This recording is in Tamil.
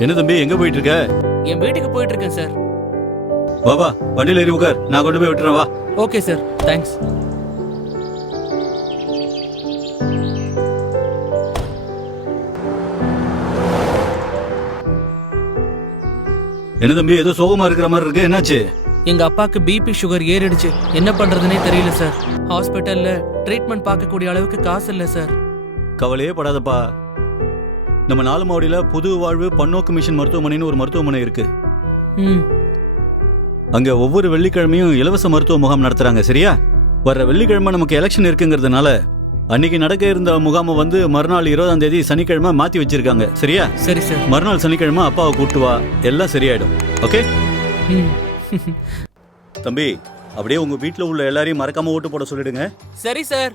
என்ன தம்பி எங்க போயிட்டு இருக்க என் வீட்டுக்கு போயிட்டு இருக்கேன் சார். வா வா வண்டியில ஏறி உட்கார் நான் கொண்டு போய் விட்டுறேன் வா. Okay sir. தேங்க்ஸ். என்ன தம்பி ஏதோ சோகமா இருக்கிற மாதிரி இருக்கு. என்னாச்சு? எங்க அப்பாக்கு பிபி சுகர் ஏறிடுச்சு. என்ன பண்றதுனே தெரியல சார். ஹாஸ்பிட்டல்ல ட்ரீட்மெண்ட் பார்க்கக்கூடிய அளவுக்கு காசு இல்ல சார். கவலையே படாதப்பா. நம்ம நாலு மாவடியில புது வாழ்வு பன்னோக்கு மிஷன் மருத்துவமனைன்னு ஒரு மருத்துவமனை இருக்கு. ம். அங்க ஒவ்வொரு வெள்ளிக்கிழமையும் இலவச மருத்துவ முகாம் நடத்துறாங்க சரியா? வர்ற வெள்ளிக்கிழமை நமக்கு எலெக்ஷன் இருக்குங்கிறதுனால அன்னைக்கு நடக்க இருந்த முகாமை வந்து மறுநாள் இருபதாம் தேதி சனிக்கிழமை மாத்தி வச்சிருக்காங்க சரியா? சரி சார். மறுநாள் சனிக்கிழமை அப்பாவை கூட்டு வா எல்லாம் சரியாயிடும் ஓகே? தம்பி அப்படியே உங்க வீட்ல உள்ள எல்லாரையும் மறக்காம ஓட்டு போட சொல்லிடுங்க. சரி சார்.